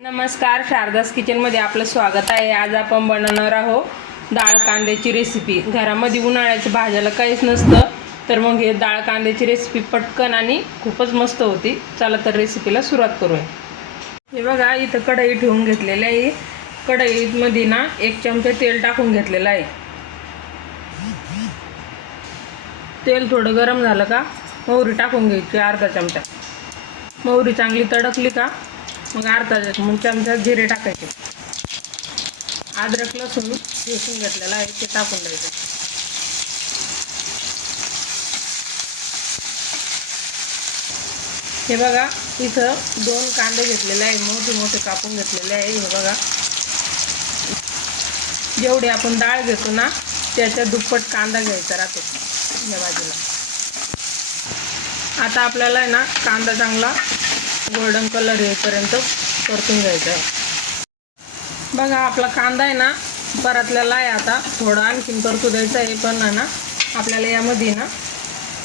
नमस्कार शारदास किचनमध्ये आपलं स्वागत आहे. आज आपण बनवणार आहोत डाळ कांद्याची रेसिपी घरामध्ये उन्हाळ्याच्या भाज्याला काहीच नसतं तर मग हे डाळ कांद्याची रेसिपी पटकन आणि खूपच मस्त होती. चला तर रेसिपीला सुरुवात करूया. हे बघा इथं कढई ठेवून घेतलेली आहे. कढईमध्ये ना एक चमचा तेल टाकून घेतलेलं आहे. तेल थोडं गरम झालं का मोहरी टाकून घ्यायची अर्धा चमचा. मोहरी चांगली तडकली का मग अर्धा मग चमचा जिरे टाकायचे. अद्रक लसूण ठेचून घेतलेलं आहे ते टाकून द्यायचं. हे बघा इथं दोन कांदे घेतलेले आहे मोठे मोठे कापून घेतलेले आहे हे बघा. जेवढी आपण डाळ घेतो ना त्याच्या दुप्पट कांदा घ्यायचा राहतो या बाजूला. आता आपल्याला आहे ना कांदा चांगला गोल्डन कलर येईपर्यंत परतून घ्यायचं आहे. बघा आपला कांदा आहे ना परतलेला आहे आता. थोडा आणखीन परतू द्यायचा आहे पण ना आपल्याला यामध्ये ना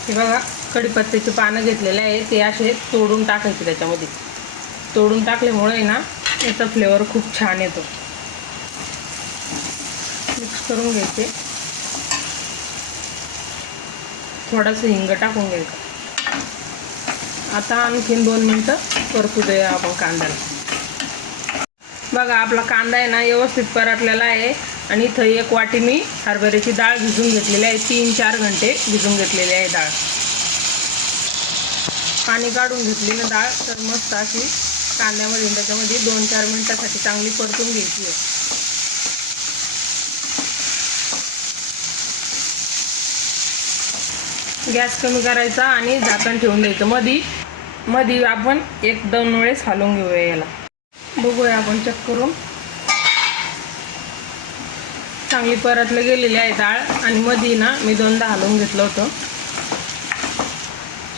हे बघा कढीपत्त्याचे पानं घेतलेले आहे ते असे तोडून टाकायचे त्याच्यामध्ये. तोडून टाकल्यामुळे ना याचा फ्लेवर खूप छान येतो. मिक्स करून घ्यायचे. थोडंसं हिंग टाकून घ्यायचं. आता आणखीन दोन मिनटं परतू देऊया आपण कांद्याला. बघा आपला कांदा आहे ना व्यवस्थित परतलेला आहे. आणि इथं एक वाटी मी हरभऱ्याची डाळ भिजून घेतलेली आहे. तीन चार घंटे भिजून घेतलेली आहे डाळ. पाणी काढून घेतली ना डाळ तर मस्त अशी कांद्यामध्ये त्याच्यामध्ये दोन चार मिनटासाठी चांगली परतून घ्यायची आहे. गॅस कमी करायचा आणि झाकण ठेवून द्यायचं. मधी मध्ये आपण एक दोन वेळेस हलवून घेऊया याला. बघूया आपण चेक करून चांगली परतले गेलेली आहे डाळ आणि मधी ना मी दोनदा हलवून घेतलं होतं.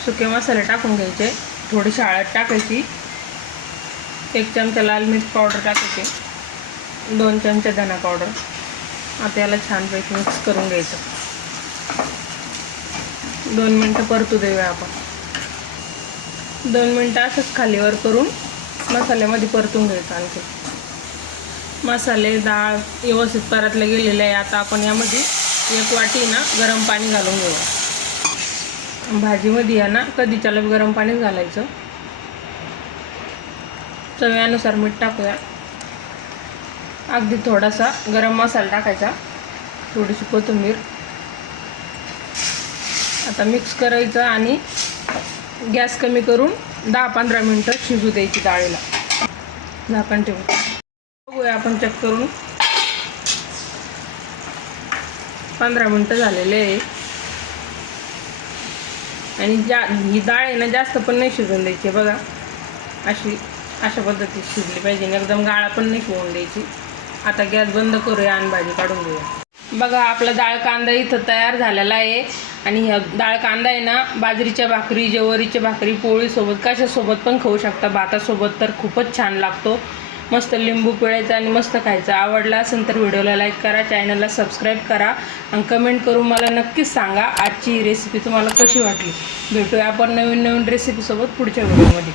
सुके मसाले टाकून घ्यायचे. थोडीशी हळद टाकायची. एक चमचा लाल मिर्च पावडर टाकायची. दोन चमचे धना पावडर आता याला छानपैकी मिक्स करून घ्यायचं. दोन मिनटं परतू देऊया आपण. दोन मिनटं असंच खालीवर करून मसाल्यामध्ये परतून घ्यायचं आणखी. मसाले डाळ व्यवस्थित परतले गेलेले आहे. आता आपण यामध्ये एक वाटी ना गरम पाणी घालून घेऊ. भाजीमध्ये या ना कधी त्याला गरम पाणीच घालायचं. चव्यानुसार मीठ टाकूया. अगदी थोडासा गरम मसाला टाकायचा. थोडीशी कोथिंबीर. आता मिक्स करायचं आणि गॅस कमी करून दहा पंधरा मिनटं शिजू द्यायची डाळीला. झाकण ठेवून. बघूया आपण चेक करून. पंधरा मिनटं झालेले आहे. आणि जा ही डाळ आहे ना जास्त पण नाही शिजून द्यायची बघा. अशी अशा पद्धतीत शिजली पाहिजे. एकदम गाळा पण नाही शिवून द्यायची. आता गॅस बंद करूया आणि भाजी काढून घेऊया. बघा आपला डाळ कांदा इथं तयार झालेला आहे. आणि ह्या डाळ कांदा आहे ना बाजरीच्या भाकरी ज्वारीच्या भाकरी पोळीसोबत कशासोबत पण खाऊ शकता. भातासोबत तर खूपच छान लागतो. मस्त लिंबू पिळायचा आणि मस्त खायचा. आवडला असेल तर व्हिडिओला लाईक करा चॅनलला सबस्क्राईब करा. आणि कमेंट करून मला नक्कीच सांगा आजची रेसिपी तुम्हाला कशी वाटली? भेटूया आपण नवीन नवीन रेसिपीसोबत पुढच्या व्हिडिओमध्ये